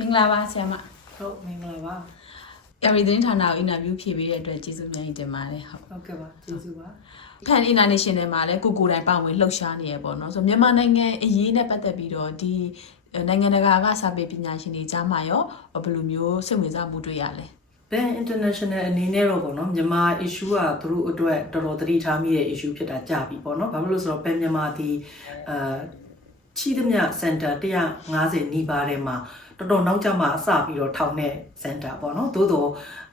မင်္ဂလာပါဆရာမဟုတ်မင်္ဂလာပါရမီသတင်းဌာနကိုအင်တာဗျူးဖြေပေးတဲ့အတွက်ကျေးဇူးအများကြီးတင်ပါတယ်ဟုတ်ဟုတ်ကဲ့ပါကျေးဇူးပါ Pan International မှာလည်းကိုကိုယ်တိုင်ပါဝင်လှုပ်ရှားနေရပေါ့နော်ဆိုမြန်မာနိုင်ငံအရေးနဲ့ပတ်သက်ပြီးတော့ဒီအဲနိုင်ငံတကာကစာပေပညာရှင်တွေကြားမှာရောဘယ်လိုမျိုးစိတ်ဝင်စားမှုတွေ့ရလဲဘန် international အနေနဲ့တော့ပေါ့နော်မြန်မာ issue ကသူတို့အတွက်တော်တော်သတိထားမိတဲ့ issue ဖြစ်တာကြာပြီပေါ့နော်ဘာဖြစ်လို့လဲဆိုတော့ဘန်မြန်မာဒီအာချီးသမျှ center 150နီးပါးထဲမှာ တော်တော်နောက်ကျမှအစပြီးတော့ထောင်တဲ့ center ပေါ့နော်သို့တော့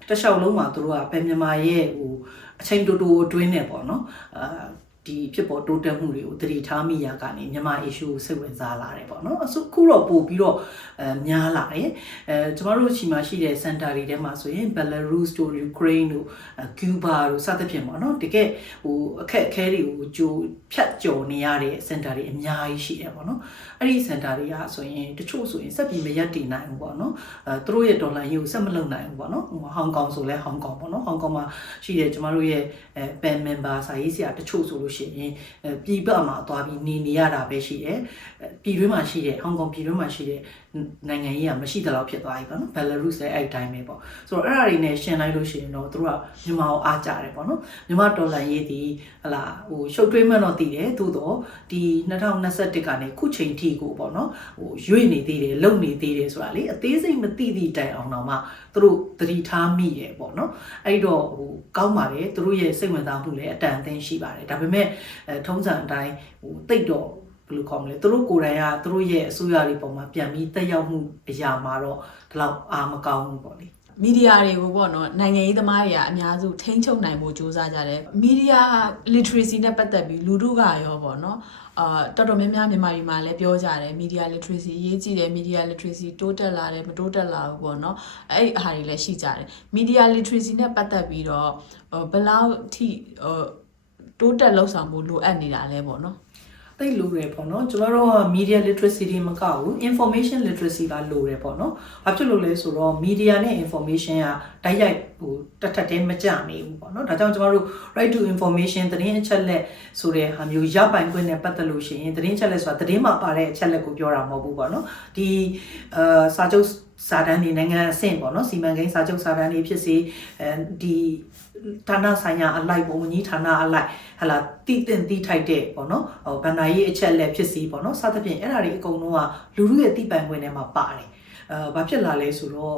တစ်လျှောက်လုံးမှာသူတို့ကဘန်မြန်မာရဲ့ဟိုအချိန်တူတူအတွင်းနဲ့ပေါ့နော်အာဒီဖြစ်ပေါ်တိုးတက်မှုတွေကိုသတိထားမိရကနေမြန်မာ issue ကိုစိတ်ဝင်စားလာတယ်ပေါ့နော်အခုခုတော့ပို့ပြီးတော့ အဲများလာတယ်အဲကျမတို့ချီမှာရှိတဲ့ center တွေထဲမှာဆိုရင် Belarus တို့ Ukraine တို့အဲ Cuba တို့စသဖြင့်ပေါ့နော်တကယ်ဟိုအခက်အခဲတွေကိုကြိုဖြတ်ကျော်နေရတဲ့ center တွေအများကြီးရှိတယ်ပေါ့နော်အဲ့ဒီ center တွေကဆိုရင်တချို့ဆိုရင်စက်ပြီးမရက်တည်နိုင်ဘူးပေါ့နော်အဲသူတို့ရဲ့ဒေါ်လာရေးကိုစက်မလုံနိုင်ဘူးပေါ့နော်ဟိုဟောင်ကောင်ဆိုလဲဟောင်ကောင်ပေါ့နော်ဟောင်ကောင်မှာရှိတဲ့ကျမတို့ရဲ့အဲ pen member စာရေးဆရာတချို့ဆိုလို့ရှိရင်အဲပြည်ပမှာသွားပြီးနေနေရတာပဲရှိတယ်အဲပြည်တွင်းမှာရှိတဲ့ဟောင်ကောင်ပြည်တွင်းမှာရှိတဲ့ နိုင်ငံရေးကမရှိတဲ့လောက်ဖြစ်သွားပြီပေါ့နော် Belarus လည်းအဲ့ဒီတိုင်းပဲပေါ့ဆိုတော့အဲ့ဒါတွေနဲ့ရှင်းလိုက်လို့ရှိရင်တော့သူတို့ကမြန်မာကိုအားကြတယ်ပေါ့နော်မြန်မာဒေါ်လာရေးဒီဟလာဟိုရှုပ်ထွေးမှန်းတော့တည်တယ်သို့တော့ဒီ2021ကနေခုချိန်ထိကိုပေါ့နော်ဟိုရွေ့နေသေးတယ်လုံနေသေးတယ်ဆိုတာလေအသေးစိတ်မသိသည့်တိုင်အောင်တော့မှသူတို့သတိထားမိတယ်ပေါ့နော်အဲ့တော့ဟိုကောင်းပါတယ်သူတို့ရဲ့စိတ်ဝင်စားမှုလည်းအတန်အသင်းရှိပါတယ်ဒါပေမဲ့အဲထုံးစံအတိုင်းဟိုတိတ်တော့ ဘယ်လိုခေါ်မလဲသူတို့ကိုယ်တိုင်ကသူတို့ရဲ့အစိုးရတွေပုံမှာပြန်ပြီးတက်ရောက်မှုအရာမှာတော့ဒီလောက်အာမကောင်းဘူးပေါ့လေမီဒီယာတွေကိုပေါ့နော်နိုင်ငံရေးသမားတွေကအများစုထိန်းချုပ်နိုင်ဖို့ကြိုးစားကြတယ်မီဒီယာ literacy နဲ့ပတ်သက်ပြီးလူထုကရောပေါ့နော်အာတော်တော်များများမြန်မာပြည်မှာလည်းပြောကြတယ် media literacy အရေးကြီးတယ် media literacy တိုးတက်လာတယ်မတိုးတက်လာဘူးပေါ့နော်အဲ့ဒီအားတွေလည်းရှိကြတယ် media literacy နဲ့ပတ်သက်ပြီးတော့ဟိုဘယ်လောက်ထိဟိုတိုးတက်လှုပ်ဆောင်ဖို့လိုအပ်နေတာလဲပေါ့နော် တိတ်လိုတယ်ပေါ့နော်ကျမတို့က media literacy တွေမကဘူး information literacy ကလိုတယ်ပေါ့နော်ဘာဖြစ်လို့လဲဆိုတော့ media နဲ့ information ကတိုက်ရိုက်ဟိုတက်တက်တဲမကြနေဘူးပေါ့နော်ဒါကြောင့်ကျမတို့ right to information သတင်းအချက်လက်ဆိုတဲ့ဟာမျိုးရပိုင်ခွင့်နဲ့ပတ်သက်လို့ရှိရင်သတင်းအချက်လက်ဆိုတာသတင်းမှာပါတဲ့အချက်လက်ကိုပြောတာမဟုတ်ဘူးပေါ့နော်ဒီအာစာချုပ်စာတမ်းတွေနိုင်ငံအဆင့်ပေါ့နော်စီမံကိန်းစာချုပ်စာတမ်းတွေဖြစ်စေအဲဒီ ဌာနဆိုင်ရာအလိုက်ပုံဝန်ကြီးဌာနအလိုက်ဟလာတည်တင်တည်ထိုက်တဲ့ပေါ့နော်ဟိုဗန္ဒာရေးအချက်လက်ဖြစ်စီပေါ့နော်စသဖြင့်အဲ့ဒါတွေအကုန်လုံးကလူလူရဲ့တည်ပိုင်ခွင့်ထဲမှာပါတယ်အဲဘာဖြစ်လာလဲဆိုတော့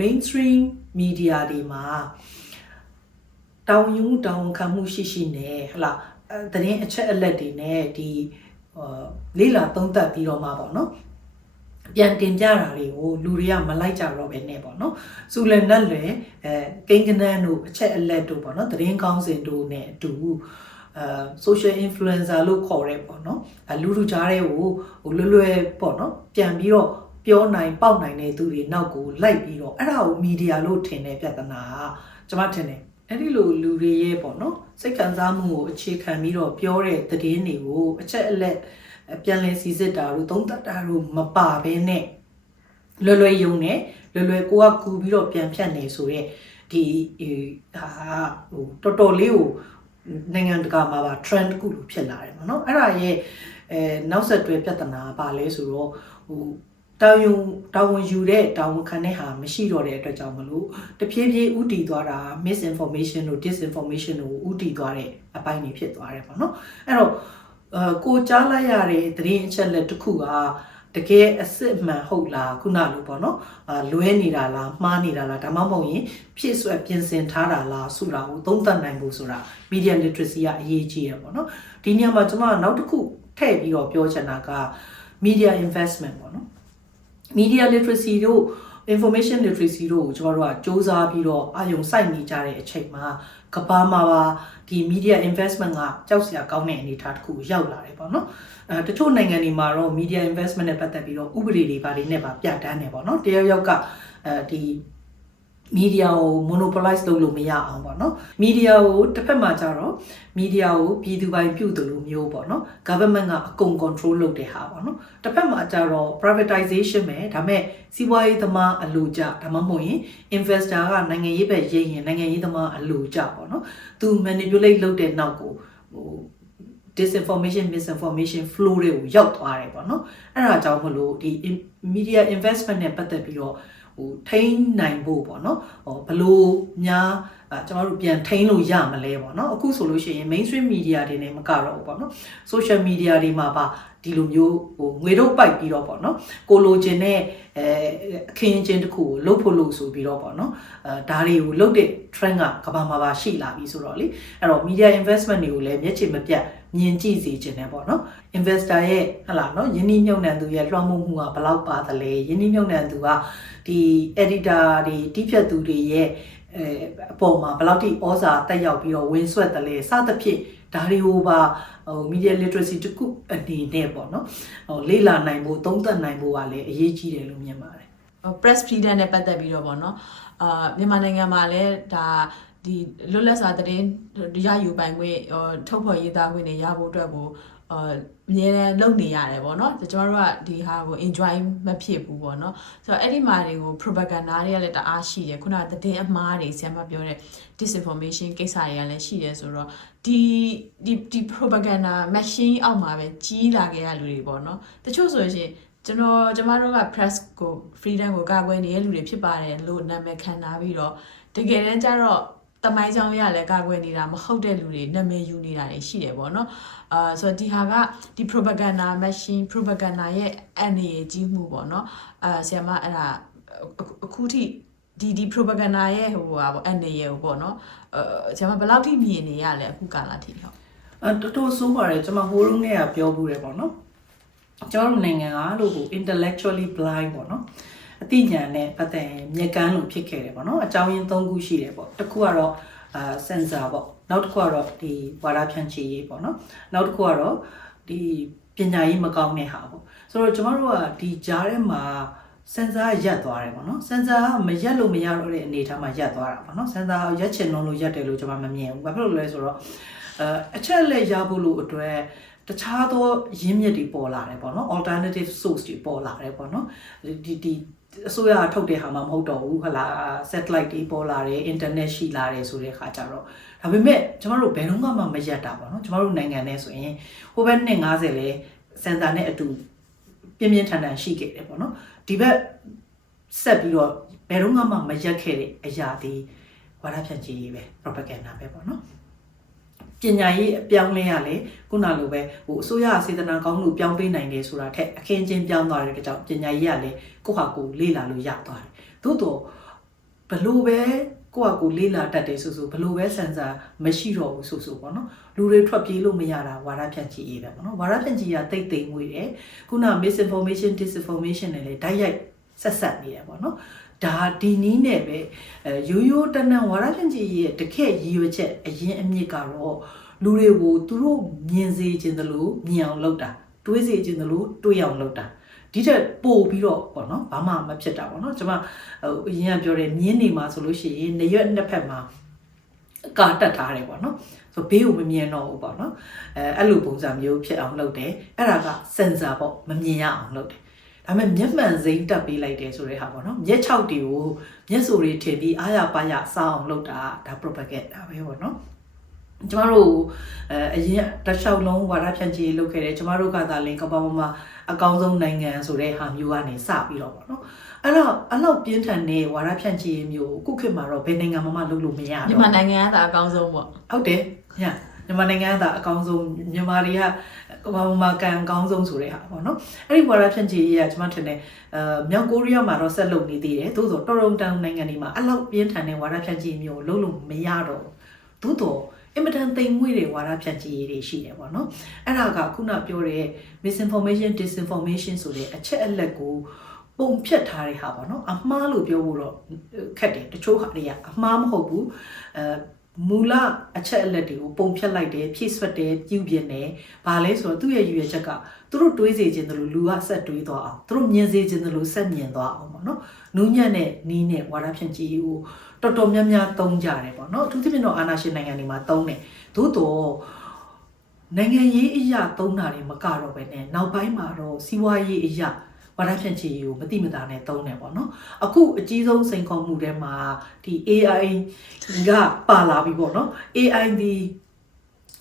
mainstream media တွေမှာတောင်းယူတောင်းခံမှုရှိရှိနဲ့ဟလာအဲသတင်းအချက်အလက်တွေနဲ့ဒီဟိုလေးလာသုံးသပ်ပြီးတော့မှပေါ့နော် ပြန်တင်ပြတာတွေကိုလူတွေကမလိုက်ကြတော့ပဲနဲ့ပေါ့နော်စူလန်နဲ့လည်းအဲကိန်းကနန်းတို့အချက်အလက်တို့ပေါ့နော်သတင်းကောင်းစင်တို့နဲ့အတူအဲ social influencer လို့ခေါ်ရဲပေါ့နော်အဲလူလူကြားတဲ့ကိုဟိုလွယ်လွယ်ပေါ့နော်ပြန်ပြီးတော့ပြောနိုင်ပေါက်နိုင်တဲ့သူတွေနောက်ကိုလိုက်ပြီးတော့အဲ့ဒါကိုမီဒီယာလို့ထင်တဲ့ပြဿနာကကျွန်မထင်တယ်အဲ့ဒီလိုလူတွေရဲ့ပေါ့နော်စိတ်ခံစားမှုကိုအခြေခံပြီးတော့ပြောတဲ့သတင်းတွေကိုအချက်အလက် ပြန်လည်စီစစ်တာတို့သုံးသပ်တာတို့မပါဘဲနဲ့လွယ်လွယ်ယုံနဲ့လွယ်လွယ်ကိုကကူပြီးတော့ပြန်ဖြတ်နေဆိုတော့ဒီဟာဟိုတော်တော်လေးကိုနိုင်ငံတကာမှာပါ trend တစ်ခုလိုဖြစ်လာတယ်ပေါ့နော်အဲ့ဒါရဲ့အဲနောက်ဆက်တွဲပြဿနာကပါလဲဆိုတော့ဟိုတာဝန်တာဝန်ယူတဲ့တာဝန်ခံတဲ့ဟာမရှိတော့တဲ့အတွက်ကြောင့်မလို့တဖြည်းဖြည်းဥတီသွားတာ misinformation တို့ disinformation တို့ဥတီသွားတဲ့အပိုင်းတွေဖြစ်သွားတယ်ပေါ့နော်အဲ့တော့အဲ ကိုကြားလိုက်ရတဲ့သတင်းအချက်လက်တစ်ခုကတကယ်အစစ်မှန်ဟုတ်လားခုနလိုပေါ့နော်အာလွဲနေတာလားမှားနေတာလားဒါမှမဟုတ်ရင်ဖြည့်ဆွက်ပြင်ဆင်ထားတာလားဆိုတာကိုသုံးသပ်နိုင်ဖို့ဆိုတာ media literacy ကအရေးကြီးရပေါ့နော်ဒီနေရာမှာကျွန်မနောက်တစ်ခုထည့်ပြီးတော့ပြောချင်တာက media investment ပေါ့နော် media literacy တို့ information literacy တို့ကိုကျွန်တော်တို့ကစ조사ပြီးတော့အာယုံစိုက်နေကြတဲ့အချိန်မှာကဘာမှာပါဒီ media investment ကကြောက်စရာကောင်းတဲ့အနေအထားတစ်ခုကိုရောက်လာတယ်ပေါ့နော်အဲတချို့နိုင်ငံတွေမှာတော့ media investment နဲ့ပတ်သက်ပြီးတော့ဥပဒေတွေဘာတွေနဲ့ပါပြဋ္ဌာန်းတယ်ပေါ့နော်တယောက်ယောက်ကအဲဒီ media ကို monopolize လုပ်လို့မရအောင်ပေါ့နော် media ကိုတစ်ဖက်မှာကျတော့ media ကိုပြည်သူပိုင်ပြုတယ်လို့မျိုးပေါ့နော် government ကအကုန် control လုပ်တဲ့ဟာပေါ့နော်တစ်ဖက်မှာကျတော့ privatization ပဲဒါမဲ့စီးပွားရေးသမားအလိုကျဒါမှမဟုတ်ရင် investor ကနိုင်ငံရေးဘက်ရိတ်ရင်နိုင်ငံရေးသမားအလိုကျပေါ့နော်သူ manipulate လုပ်တဲ့နောက်ကိုဟို disinformation misinformation flow တွေကိုရောက်သွားတယ်ပေါ့နော်အဲ့ဒါကြောင့်မလို့ဒီ media investment နဲ့ပတ်သက်ပြီးတော့ဟို ထိန်းနိုင်ဖို့ပေါ့နော်ဟိုဘလို့များအဲကျွန်တော်တို့ပြန်ထိန်းလို့ရမလဲပေါ့နော်အခုဆိုလို့ရှိရင် mainstream media တွေနဲ့မကတော့ဘူးပေါ့နော် social media တွေမှာပါဒီလိုမျိုးဟိုငွေတော့ပိုက်ပြီးတော့ပေါ့နော်ကိုလိုချင်တဲ့အဲအခင်းအကျင်းတစ်ခုကိုလုတ်ဖို့လို့ဆိုပြီးတော့ပေါ့နော်အဲဒါတွေကိုလုတ်တဲ့ trend ကကမ္ဘာမှာပါရှိလာပြီဆိုတော့လေအဲ့တော့ media investment တွေကိုလည်းမျက်ခြေမပြတ် မြင်ကြည့်စေချင်တယ်ပေါ့နော် investor ရဲ့ဟလာနော်ယင်းနှိမ့်ညွန့်နှံသူရဲ့လွှမ်းမိုးမှုကဘယ်လောက်ပါသလဲယင်းနှိမ့်ညွန့်နှံသူကဒီ editor တွေတိဖြတ်သူတွေရဲ့အဲအပေါ်မှာဘယ်လောက်ထိဩဇာတက်ရောက်ပြီးတော့ဝင်းဆွက်တယ်လဲစသဖြင့်ဒါတွေကိုပါဟို media literacy တခုအနေနဲ့ပေါ့နော်ဟိုလေ့လာနိုင်ဖို့သုံးသပ်နိုင်ဖို့ကလည်းအရေးကြီးတယ်လို့မြင်ပါတယ် press freedom နဲ့ပတ်သက်ပြီးတော့ဗောနော်အာမြန်မာနိုင်ငံမှာလည်းဒါ ဒီလွတ်လပ်စွာသတင်းရယူပိုင်ခွင့်ဟိုထုတ်ဖော်ရေးသားခွင့်တွေရဖို့အတွက်ကိုအာအများနဲ့လုပ်နေရတယ်ဗောနော်ကျွန်တော်တို့ကဒီဟာကို enjoy မဖြစ်ဘူးဗောနော်ဆိုတော့အဲ့ဒီမှာတွေကို propaganda တွေကလည်းတအားရှိတယ်ခုနကသတင်းအမှားတွေဆရာမပြောတဲ့ disinformation ကိစ္စတွေကလည်းရှိတယ်ဆိုတော့ဒီဒီဒီ propaganda machine အောက်မှာပဲကြီးလာခဲ့ရလူတွေဗောနော်တချို့ဆိုရင်ကျွန်တော်ကျမတို့က press ကို freedom ကိုကာကွယ်နေတဲ့လူတွေဖြစ်ပါတယ်လို့နာမည်ခံထားပြီးတော့တကယ်တမ်းကျတော့ တမိုင်းကြောင်ရလည်းကာကွယ်နေတာမဟုတ်တဲ့လူတွေနာမည်ယူနေတာတွေရှိတယ်ပေါ့နော်အာဆိုတော့ဒီဟာကဒီ propaganda machine propaganda ရဲ့အနေရကြီးမှုပေါ့နော်အာဆရာမအဲ့ဒါအခုအခုထိဒီဒီ propaganda ရဲ့ဟိုဟာပေါ့အနေရကိုပေါ့နော်အာဆရာမဘယ်လောက်ထိမြင်နေရလဲအခုကာလထိဟုတ်အဲတော်တော်ဆိုးပါတယ်ကျွန်မဟိုတုန်းကပြောဘူးတယ်ပေါ့နော်ကျွန်တော်တို့နိုင်ငံကလို့ကို intellectually blind ပေါ့နော် အသိဉာဏ်နဲ့ပတ်သက်ရင်မြက်ကန်းလို့ဖြစ်ခဲ့တယ်ပေါ့နော်အကြောင်းရင်း၃ခုရှိတယ်ပေါ့တစ်ခုကတော့အာ sensor ပေါ့နောက်တစ်ခုကတော့ဒီဝါဒဖြန့်ချီရေးပေါ့နော်နောက်တစ်ခုကတော့ဒီပညာရေးမကောင်းတဲ့ဟာပေါ့ဆိုတော့ကျွန်တော်တို့ကဒီကြားထဲမှာ sensor ရက်သွားတယ်ပေါ့နော် sensor ကမရက်လို့မရတော့တဲ့အနေအထားမှာရက်သွားတာပေါ့နော် sensor ရက်ချင်လုံးလို့ရက်တယ်လို့ကျွန်မမမြင်ဘူးဘာဖြစ်လို့လဲဆိုတော့အဲအချက်လက်ရဖို့လို့အတွက် တခြားသောရင်းမြစ်တွေပေါ်လာတယ်ပေါ့နော် alternative source တွေပေါ်လာတယ်ပေါ့နော်ဒီဒီအစိုးရကထုတ်တဲ့ဟာမှမဟုတ်တော့ဘူးဟလာ satellite တွေပေါ်လာတယ် internet ရှိလာတယ်ဆိုတဲ့အခါကျတော့ဒါပေမဲ့ကျမတို့ဘယ်တော့မှမရက်တာပေါ့နော်ကျမတို့နိုင်ငံနဲ့ဆိုရင်ဟိုဘက်နှစ်50လဲစင်တာနဲ့အတူပြင်းပြင်းထန်ထန်ရှိခဲ့တယ်ပေါ့နော်ဒီဘက်ဆက်ပြီးတော့ဘယ်တော့မှမရက်ခဲ့တဲ့အရာဒီဝါဒဖြန့်ချီရေးပဲ propaganda ပဲပေါ့နော် ပညာရေးအပြောင်းလဲရလေခုနလိုပဲဟိုအစိုးရစေတနာကောင်းလို့ပြောင်းပေးနိုင်တယ်ဆိုတာထက်အခင်းချင်းပြောင်းသွားတဲ့ကြောင့်ပညာရေးကလည်းကိုယ့်ဟာကိုယ်လေ့လာလို့ရသွားတယ်သို့တော့ဘလို့ပဲကိုယ့်ဟာကိုယ်လေ့လာတတ်တယ်ဆိုဆိုဘလို့ပဲစင်ဆာမရှိတော့ဘူးဆိုဆိုပေါ့နော်လူတွေထွက်ပြေးလို့မရတာဝါဒဖြန့်ချီရေးပဲပေါ့နော်ဝါဒဖြန့်ချီရတိတ်တိမ်ငွေတယ်ခုန misinformation disinformation နဲ့လည်းဓာတ်ရိုက်ဆက်ဆက်နေတယ်ပေါ့နော် ဒါဒီနီးနဲ့ပဲအဲရိုးရိုးတနံဝါရဖြန့်ချီရဲ့တခက်ရည်ရွယ်ချက်အရင်အမြစ်ကတော့လူတွေကိုသူတို့မြင်စေခြင်းတလို့မြင်အောင်လုပ်တာတွေးစေခြင်းတလို့တွေးအောင်လုပ်တာဒီတက်ပို့ပြီးတော့ပေါ့နော်ဘာမှမဖြစ်တာပေါ့နော်ကျွန်မဟိုအရင်ကပြောတယ်မြင်းနေမှာဆိုလို့ရှိရင်နေရွက်နှစ်ဖက်မှာအကာတက်ထားတယ်ပေါ့နော်ဆိုဘေးကိုမမြင်တော့ဘူးပေါ့နော်အဲအဲ့လိုပုံစံမျိုးဖြစ်အောင်လုပ်တယ်အဲ့ဒါကစင်ဆာပေါ့မမြင်ရအောင်လုပ်တယ် ဒါပေမဲ့မျက်မှန်စိမ့်တက်ပေးလိုက်တယ်ဆိုတဲ့ဟာပေါ့နော်မျက်ခြောက်တွေကိုမျက်စိုးတွေထည့်ပြီးအားရပါရစားအောင်လုပ်တာဒါ propaganda ပဲပေါ့နော်ကျမတို့အဲအရင်တစ်လျှောက်လုံးဝါဒဖြန့်ချီလုပ်ခဲ့တယ်ကျမတို့ကသာလင်ကမ္ဘာပေါ်မှာအကောင်းဆုံးနိုင်ငံဆိုတဲ့ဟာမျိုးကနေစပြီးတော့ပေါ့နော်အဲ့တော့အဲ့လောက်ပြင်းထန်တဲ့ဝါဒဖြန့်ချီမျိုးခုခေတ်မှာတော့ဘယ်နိုင်ငံမှမလုပ်လို့မရမြတော့န်မာနိုင်ငံကသာအကောင်းဆုံးပေါ့ဟုတ်တယ်ည မြန်မာနိုင်ငံကသာအကောင်းဆုံးမြန်မာတွေကကမ္ဘာပေါ်မှာကံအကောင်းဆုံးဆိုတဲ့ဟာပေါ့နော်အဲ့ဒီဝါဒဖြန့်ချီရေးကကျွန်မထင်တယ်အဲမြောက်ကိုရီးယားမှာတော့ဆက်လုပ်နေသေးတယ်သို့သောတော်တော်တန်နိုင်ငံတွေမှာအဲ့လောက်ပြင်းထန်တဲ့ဝါဒဖြန့်ချီမျိုးကိုလုပ်လို့မရတော့ဘူးသို့သောအင်မတန်သိမ်မွေ့တဲ့ဝါဒဖြန့်ချီရေးတွေရှိတယ်ပေါ့နော်အဲ့ဒါကခုနပြောတဲ့ misinformation disinformation ဆိုတဲ့အချက်အလက်ကိုပုံဖြတ်ထားတဲ့ဟာပေါ့နော်အမှားလို့ပြောဖို့တော့ခက်တယ်တချို့ဟာတွေကအမှားမဟုတ်ဘူးအဲ မူလအချက်အလက်တွေကိုပုံဖြတ်လိုက်တယ်ဖြည့်ဆွတ်တယ်ပြုပြင်တယ်ဘာလဲဆိုတော့သူ့ရဲ့ရည်ရွယ်ချက်ကသူတို့တွေးစေခြင်းတလို့လူကဆက်တွေးသွားအောင်သူတို့မြင်စေခြင်းတလို့ဆက်မြင်သွားအောင်ပေါ့နော်နူးညံ့တဲ့နီးနဲ့ဝါဒဖြန့်ကြီးကိုတော်တော်များများသုံးကြတယ်ပေါ့နော်အထူးသဖြင့်တော့အာနာရှင်နိုင်ငံတွေမှာသုံးတယ်သို့တော့နိုင်ငံရေးအရာသုံးတာတွေမကတော့ပဲနဲ့နောက်ပိုင်းမှာတော့စီးပွားရေးအရာ ဝါဒဖြန့်ချီရေးကိုမတိမတာနဲ့သုံးတယ်ပေါ့နော်အခုအကြီးဆုံးစိန်ခေါ်မှုတွေမှာဒီ AI ကပါလာပြီပေါ့နော် AI ဒီ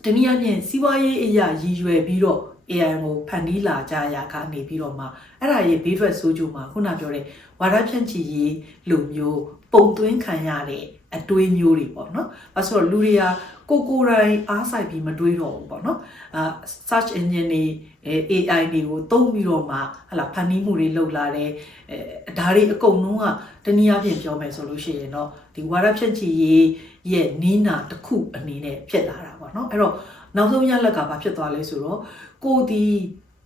တနည်းအားဖြင့်စီးပွားရေးအရာရည်ရွယ်ပြီးတော့ AI ကိုဖန်တီးလာကြရကနေပြီးတော့မှအဲ့ဒါရဲ့ဘေးထွက်ဆိုးကျိုးမှာခုနပြောတဲ့ဝါဒဖြန့်ချီရေးလိုမျိုးပုံသွင်းခံရတဲ့ အတွေးမျိုးတွေပေါ့နော်။အဲဆိုတော့လူတွေကကိုကိုယ်တိုင်အားစိုက်ပြီးမတွေးတော့ဘူးပေါ့နော်။အာ search engine တွေအဲ AI တွေကိုသုံးပြီးတော့မှဟလာဖန်တီးမှုတွေလုပ်လာတယ်။အဲဒါတွေအကုန်လုံးကတနည်းအားဖြင့်ပြောမယ်ဆိုလို့ရှိရင်တော့ဒီဝါဒဖြန့်ချီရေးရဲ့နီးနာတစ်ခုအနေနဲ့ဖြစ်လာတာပေါ့နော်။အဲ့တော့နောက်ဆုံးရလက်ကဘာဖြစ်သွားလဲဆိုတော့ကိုဒီ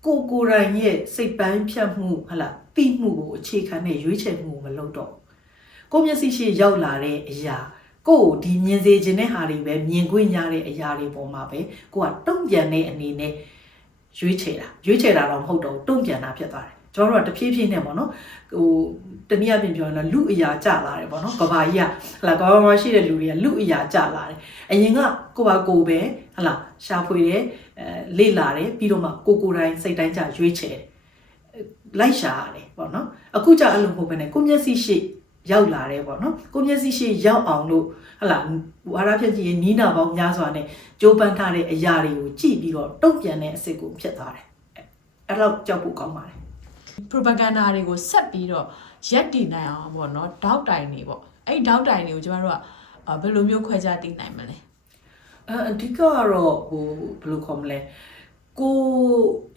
ကိုကိုယ်တိုင်ရဲ့စိတ်ပန်းဖြတ်မှုဟလာတိမှုကိုအခြေခံတဲ့ရွေးချယ်မှုကိုမလုပ်တော့ဘူး ကိုမျက်စိရှိရောက်လာတဲ့အရာကိုယ်ဒီမြင်စေခြင်းတဲ့ဟာတွေပဲမြင်ခွင့်ရတဲ့အရာတွေပေါ်မှာပဲကိုကတုံ့ပြန်တဲ့အနေနဲ့ရွေးချယ်တာရွေးချယ်တာတော့မဟုတ်တော့ဘူးတုံ့ပြန်တာဖြစ်သွားတယ်ကျွန်တော်တို့ကတဖြည်းဖြည်းနဲ့ပေါ့နော်ဟိုတနည်းအားဖြင့်ပြောရင်တော့လူအရာကျလာတယ်ပေါ့နော်ကဘာကြီးကဟလာကဘာမှာရှိတဲ့လူတွေကလူအရာကျလာတယ်အရင်ကကိုပါကိုပဲဟလာရှာဖွေတယ်အဲလေ့လာတယ်ပြီးတော့မှကိုကိုယ်တိုင်စိတ်တိုင်းကျရွေးချယ်တယ်လိုက်ရှာရတယ်ပေါ့နော်အခုကျအဲ့လိုမဟုတ်ဘဲနဲ့ကိုမျက်စိရှိ ရောက်လာတယ်ပေါ့နော်ကိုမျက်စိရှိရောက်အောင်လို့ဟလာဝါရဖြင့်ကြီးနီးနာပေါင်းများစွာနဲ့ကြိုးပမ်းထားတဲ့အရာတွေကိုကြည့်ပြီးတော့တုံ့ပြန်တဲ့အစစ်ကိုဖြစ်သွားတယ်အဲ့တော့ကြောက်ဖို့ကောင်းပါတယ် propaganda တွေကိုဆက်ပြီးတော့ရက်တည်နိုင်အောင်ပေါ့နော်တောက်တိုင်နေပေါ့အဲ့ဒီတောက်တိုင်တွေကိုကျမတို့ကအာဘယ်လိုမျိုးခွဲခြားသိနိုင်မလဲအဲအဓိကကတော့ဟိုဘယ်လိုခေါ်မလဲ ကို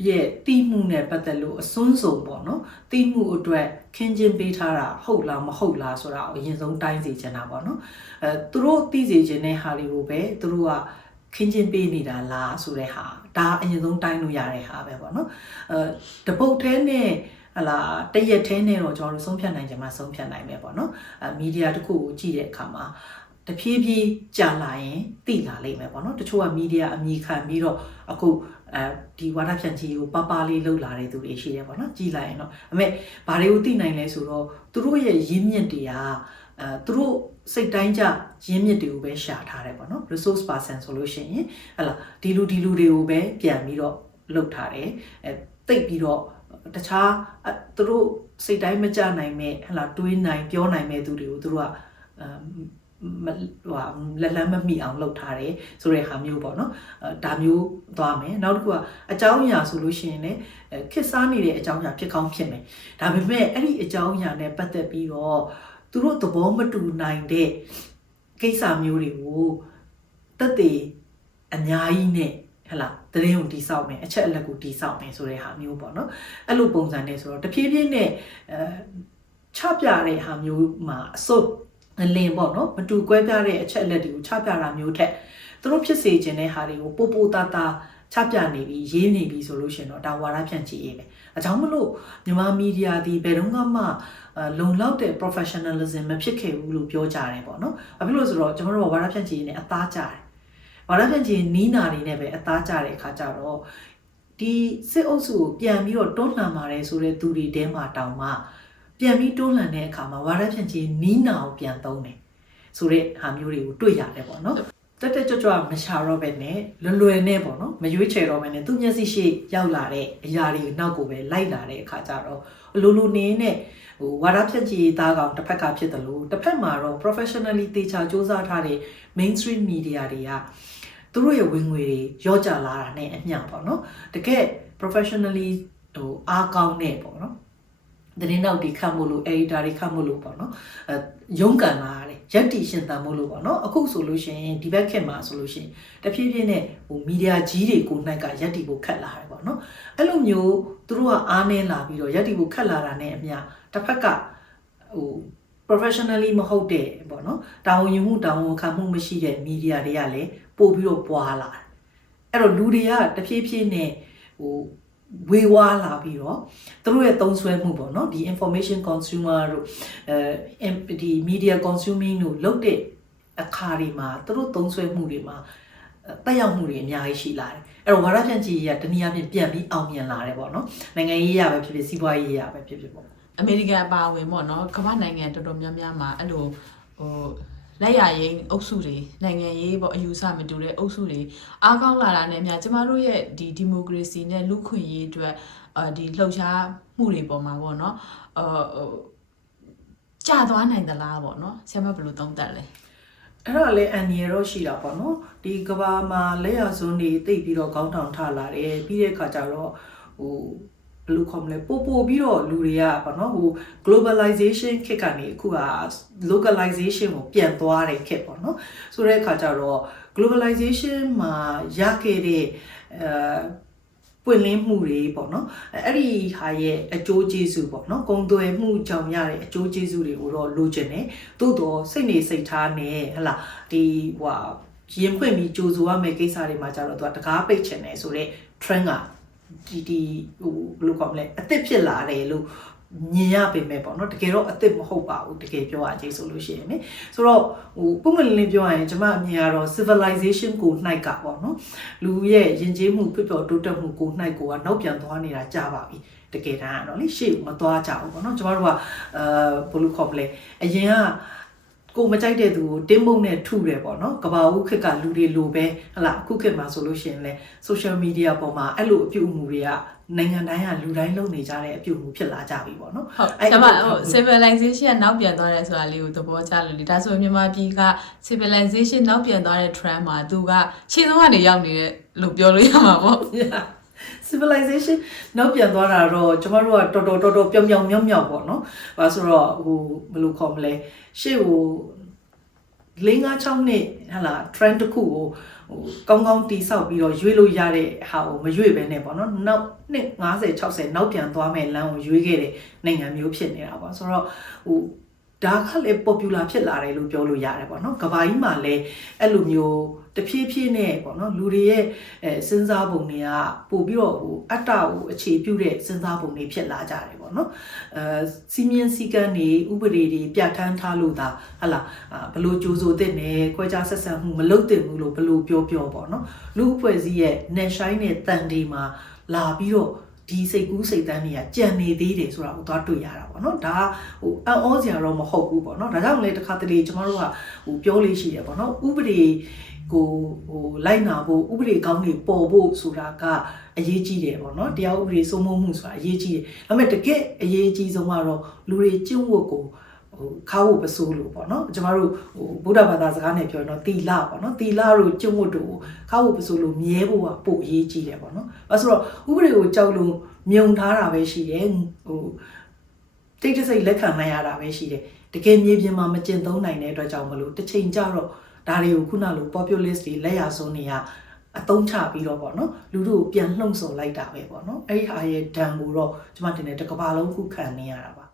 ရဲ့တီးမှုနဲ့ပတ်သက်လို့အစွန်းဆုံးပေါ့နော်တီးမှုအတွက်ခင်းချင်းပေးထားတာဟုတ်လားမဟုတ်လားဆိုတာကိုအရင်ဆုံးတိုင်းစီချင်တာပေါ့နော်အဲသူတို့တီးစီချင်တဲ့ဟာတွေကိုပဲသူတို့ကခင်းချင်းပေးနေတာလားဆိုတဲ့ဟာဒါအရင်ဆုံးတိုင်းလို့ရတဲ့ဟာပဲပေါ့နော်အဲတပုတ်သေးနဲ့ဟလာတရက်သေးနဲ့တော့ကျွန်တော်တို့ဆုံးဖြတ်နိုင်ကြမှာဆုံးဖြတ်နိုင်မယ်ပေါ့နော်အဲမီဒီယာတစ်ခုကိုကြည့်တဲ့အခါမှာတဖြည်းဖြည်းကြာလာရင်သိလာလိမ့်မယ်ပေါ့နော်တချို့ကမီဒီယာအမြင်ခံပြီးတော့အခု အဲဒီဝါဒဖြန့်ချီကိုပပလေးလှုပ်လာတဲ့သူတွေရှိတယ်ပေါ့နော်ကြည်လိုက်ရင်တော့အမေဘာတွေကိုသိနိုင်လဲဆိုတော့သူတို့ရဲ့ရင်းမြစ်တွေကအဲသူတို့စိတ်တိုင်းကြရင်းမြစ်တွေကိုပဲရှာထားတယ်ပေါ့နော် resource person ဆိုလို့ရှိရင်ဟလာဒီလူဒီလူတွေကိုပဲပြန်ပြီးတော့လှုပ်ထားတယ်အဲတိတ်ပြီးတော့တခြားသူတို့စိတ်တိုင်းမကြနိုင်မဲ့ဟလာတွေးနိုင်ပြောနိုင်မဲ့သူတွေကိုသူတို့ကအဲ မဟိုလက်လန်းမမိအောင်လုပ်ထားတယ်ဆိုတဲ့ဟာမျိုးပေါ့နော်အဲဒါမျိုးသွားမယ်နောက်တစ်ခုကအကြောင်းအရာဆိုလို့ရှိရင်လည်းခစ်စားနေတဲ့အကြောင်းအရာဖြစ်ကောင်းဖြစ်မယ်ဒါပေမဲ့အဲ့ဒီအကြောင်းအရာနဲ့ပတ်သက်ပြီးတော့သူတို့သဘောမတူနိုင်တဲ့ကိစ္စမျိုးတွေကိုတက်တည်အများကြီးနဲ့ဟလာတရင်ကိုတိဆောက်မယ်အချက်အလက်ကိုတိဆောက်မယ်ဆိုတဲ့ဟာမျိုးပေါ့နော်အဲ့လိုပုံစံနဲ့ဆိုတော့တဖြည်းဖြည်းနဲ့အဲချပြတဲ့ဟာမျိုးမှာအစုပ် အလင်းပေါ့နော်မတူကွဲပြားတဲ့အချက်အလက်တွေကိုချပြတာမျိုးထက်သူတို့ဖြစ်စေခြင်းတဲ့ဟာတွေကိုပိုပိုတာတာချပြနေပြီးရေးနေပြီးဆိုလို့ရှိရင်တော့ဒါဝါဒဖြန့်ချီရေးပဲအကြောင်းမလို့မြန်မာမီဒီယာဒီဘယ်တော့မှလုံလောက်တဲ့ professionalism မဖြစ်ခဲ့ဘူးလို့ပြောကြတယ်ပေါ့နော်။ဘာဖြစ်လို့ဆိုတော့ကျွန်တော်တို့ဝါဒဖြန့်ချီရေးနဲ့အသားကြတယ်။ဝါဒဖြန့်ချီနီးနာတွေနဲ့ပဲအသားကြတဲ့အခါကျတော့ဒီစစ်အုပ်စုကိုပြန်ပြီးတော့တွန်းလှန်ပါတယ်ဆိုတဲ့သူတွေတဲမှာတောင်မှ ပြန်ပြီးတွန်းလှန်တဲ့အခါမှာဝါဒဖြန့်ချီနီးနာကိုပြန်သုံးတယ်ဆိုတဲ့ဟာမျိုးတွေကိုတွေ့ရတယ်ပေါ့နော်။တက်တက်ကြွကြွမရှာတော့ပဲနဲ့လွယ်လွယ်နဲ့ပေါ့နော်မရွေးချယ်တော့ပဲနဲ့သူမျက်စိရှိရောက်လာတဲ့အရာတွေနောက်ကိုပဲလိုက်လာတဲ့အခါကျတော့အလိုလိုနေနဲ့ဟိုဝါဒဖြန့်ချီသားကောင်တစ်ဖက်ကဖြစ်တယ်လို့တစ်ဖက်မှာတော့ professionally တေချာစူးစမ်းထားတဲ့ mainstream media တွေကသူတို့ရဲ့ဝင်ငွေတွေရော့ကျလာတာနဲ့အမျှပေါ့နော်တကယ် professionally ဟိုအားကောင်းတဲ့ပေါ့နော် သတင်းနောက်တွေခတ်မှုလို့ editor တွေခတ်မှုလို့ပေါ့နော်အဲရုန်းကန်လာရတယ်ရက်တီရှင်တန်မှုလို့ပေါ့နော်အခုဆိုလို့ရှိရင်ဒီဘက်ခေတ်မှာဆိုလို့ရှိရင်တဖြည်းဖြည်းနဲ့ဟိုမီဒီယာကြီးတွေကိုနိုင်ကရက်တီဖို့ခတ်လာတယ်ပေါ့နော်အဲ့လိုမျိုးသူတို့ကအားနည်းလာပြီးတော့ရက်တီဖို့ခတ်လာတာနဲ့အမျှတစ်ဖက်ကဟို professionally မဟုတ်တဲ့ပေါ့နော်တာဝန်ယူမှုတာဝန်ခံမှုမရှိတဲ့မီဒီယာတွေကလည်းပို့ပြီးတော့ပွားလာတယ်အဲ့တော့လူတွေကတဖြည်းဖြည်းနဲ့ဟို ဝေဝါးလာပြီးတော့သူတို့ရဲ့သုံးစွဲမှုပေါ့နော်ဒီ information consumer တို့အဲဒီ media consuming တို့လုပ်တဲ့အခါတွေမှာသူတို့သုံးစွဲမှုတွေမှာတက်ရောက်မှုတွေအများကြီးရှိလာတယ်အဲ့တော့ဝါရဖြန့်ကြီးကတနည်းအားဖြင့်ပြန်ပြီးအောင်မြင်လာတယ်ပေါ့နော်နိုင်ငံရေးရပဲဖြစ်ဖြစ်စီးပွားရေးရပဲဖြစ်ဖြစ်ပေါ့အမေရိကန်အပါအဝင်ပေါ့နော်ကမ္ဘာနိုင်ငံတော်တော်များများမှာအဲ့လိုဟို လက်ရရင်အုပ်စုတွေနိုင်ငံရေးပေါ့အယူဆမတူတဲ့အုပ်စုတွေအားကောင်းလာတာနဲ့အများကျမတို့ရဲ့ဒီဒီမိုကရေစီနဲ့လူခွင့်ရေးအတွက်အာဒီလှုပ်ရှားမှုတွေပေါ်မှာပေါ့နော်အာကြာသွားနိုင်သလားပေါ့နော်ဆရာမဘယ်လိုသုံးသပ်လဲအဲ့ဒါလည်းအန်နီရောရှိတာပေါ့နော်ဒီကဘာမှာလက်ရစွန်းတွေတိတ်ပြီးတော့ခေါင်းထောင်ထလာတယ်ပြီးတဲ့အခါကျတော့ဟို ဘယ်လိုခေါ်မလဲပို့ပို့ပြီးတော့လူတွေကပေါ့နော်ဟို globalization ခေတ်ကနေအခုက localization ကိုပြန်သွားတဲ့ခေတ်ပေါ့နော်ဆိုတဲ့အခါကျတော့ globalization မှာရခဲ့တဲ့အဲပွင့်လင်းမှုတွေပေါ့နော်အဲ့ဒီဟာရဲ့အကျိုးကျေးဇူးပေါ့နော်ဂုံသွယ်မှုကြောင့်ရတဲ့အကျိုးကျေးဇူးတွေကိုတော့လိုချင်တယ်သို့တော့စိတ်နေစိတ်ထားနဲ့ဟလာဒီဟွာရင်ဖွင့်ပြီးကြိုးဆိုရမယ့်ကိစ္စတွေမှာကျတော့သူကတကားပိတ်ချင်တယ်ဆိုတော့ trend က ဒီဒီဟိုဘယ်လိုကောမလဲအစ်စ်ဖြစ်လာတယ်လို့မြင်ရပေမဲ့ပေါ့နော်တကယ်တော့အစ်စ်မဟုတ်ပါဘူးတကယ်ပြောရချင်းဆိုလို့ရှိရင်ねဆိုတော့ဟိုပုံမှန်လင်းလင်းပြောရရင်ကျွန်မအမြင်ကတော့ civilization ကိုနှိုက်ကပေါ့နော်လူရဲ့ယဉ်ကျေးမှုဖြစ်ပေါ်တိုးတက်မှုကိုနှိုက်ကိုကနောက်ပြန်သွားနေတာကြာပါပြီတကယ်တမ်းကတော့လေရှေ့ကိုမသွားကြဘူးပေါ့နော်ကျွန်တော်တို့ကအာဘယ်လိုခေါ်မလဲအရင်က ကိုမကြိုက်တဲ့သူကိုတင်းမုံနဲ့ထုတယ်ပေါ့နော်ကဘာဦးခက်ကလူတွေလိုပဲဟလာအခုခေတ်မှာဆိုလို့ရှိရင်လေ social media ပေါ်မှာအဲ့လိုအပြုအမူတွေကနိုင်ငံတိုင်းကလူတိုင်းလုပ်နေကြတဲ့အပြုအမူဖြစ်လာကြပြီပေါ့နော်ဟုတ်အဲ့ဒါမှအဲ့ဟို civilization ကနောက်ပြန်သွားတယ်ဆိုတာလေးကိုသဘောကျလို့လေဒါဆိုရင်မြန်မာပြည်က civilization နောက်ပြန်သွားတဲ့ trend မှာသူကရှေ့ဆုံးကနေရောက်နေတယ်လို့ပြောလို့ရမှာပေါ့ Yeah. Civilization နောက်ပြန်သွားတာတော့ကျမတို့ကတော်တော်တော်တော်ပြောင်ပြောင်မြောက်မြောက်ပေါ့နော်။ဘာဆိုတော့ဟိုဘယ်လိုခေါ်မလဲရှေ့ကို၄၅6နှစ်ဟလာ trend တစ်ခုကိုဟိုကောင်းကောင်းတီးဆောက်ပြီးတော့ရွေးလို့ရတဲ့ဟာကိုမရွေးပဲနဲ့ပေါ့နော်။နောက်နှစ်50 60နောက်ပြန်သွားမဲ့လမ်းကိုရွေးခဲ့တဲ့နိုင်ငံမျိုးဖြစ်နေတာပေါ့။ဆိုတော့ဟိုဒါကလည်း popular ဖြစ်လာတယ်လို့ပြောလို့ရတယ်ပေါ့နော်။ကဘာကြီးမှာလည်းအဲ့လိုမျိုး တဖြည်းဖြည်းနဲ့ပေါ့နော်လူတွေရဲ့အဲစဉ်းစားပုံတွေကပို့ပြီးတော့ဟိုအတ္တကိုအခြေပြုတဲ့စဉ်းစားပုံတွေဖြစ်လာကြတယ်ပေါ့နော်အဲစီမင်းစည်းကမ်းတွေဥပဒေတွေပြဋ္ဌာန်းထားလို့ဒါဟလာအာဘလို့ကြိုးဆိုတဲ့နယ်ခွဲခြားဆက်ဆံမှုမလုပ်တင်ဘူးလို့ဘလို့ပြောပြောပေါ့နော်လူအဖွဲ့အစည်းရဲ့ net shine နဲ့တန်ဒီမှာလာပြီးတော့ ဒီစိတ်ကူးစိတ်တန်းတွေကကြံနေသေးတယ်ဆိုတာကိုသွားတွေ့ရတာပေါ့နော်ဒါဟိုအံ့ဩစရာတော့မဟုတ်ဘူးပေါ့နော်ဒါကြောင့်လေတစ်ခါတလေကျမတို့ကဟိုပြောလေးရှိတယ်ပေါ့နော်ဥပဒေကိုဟိုလိုက်နာဖို့ဥပဒေကောင်းတွေပေါ်ဖို့ဆိုတာကအရေးကြီးတယ်ပေါ့နော်တရားဥပဒေစိုးမိုးမှုဆိုတာအရေးကြီးတယ်ဒါပေမဲ့တကယ်အရေးကြီးဆုံးကတော့လူတွေကျင့်ဝတ်ကို ဟိုခါဖို့ပစိုးလို့ပေါ့နော်ကျမတို့ဟိုဗုဒ္ဓဘာသာစကားနဲ့ပြောရင်တော့တီလာပေါ့နော်တီလာတို့ကျင့်ဝတ်တို့ကိုခါဖို့ပစိုးလို့မြဲဖို့ကပိုအရေးကြီးတယ်ပေါ့နော်အဲဆိုတော့ဥပဒေကိုကြောက်လို့မြုံထားတာပဲရှိတယ်ဟိုတိတ်တဆိတ်လက်ခံနိုင်ရတာပဲရှိတယ်တကယ်မြေပြင်မှာမကျင့်သုံးနိုင်တဲ့အတွက်ကြောင့်မလို့တစ်ချိန်ကျတော့ဒါတွေကိုခုနလို populist တွေလက်ရဆုံးနေရအတုံးချပြီးတော့ပေါ့နော်လူတို့ကိုပြန်လှုံ့ဆော်လိုက်တာပဲပေါ့နော်အဲ့ဒီဟာရဲ့ဒဏ်ကိုတော့ကျွန်မတင်တယ်တစ်ကမ္ဘာလုံးခုခံနေရတာပါ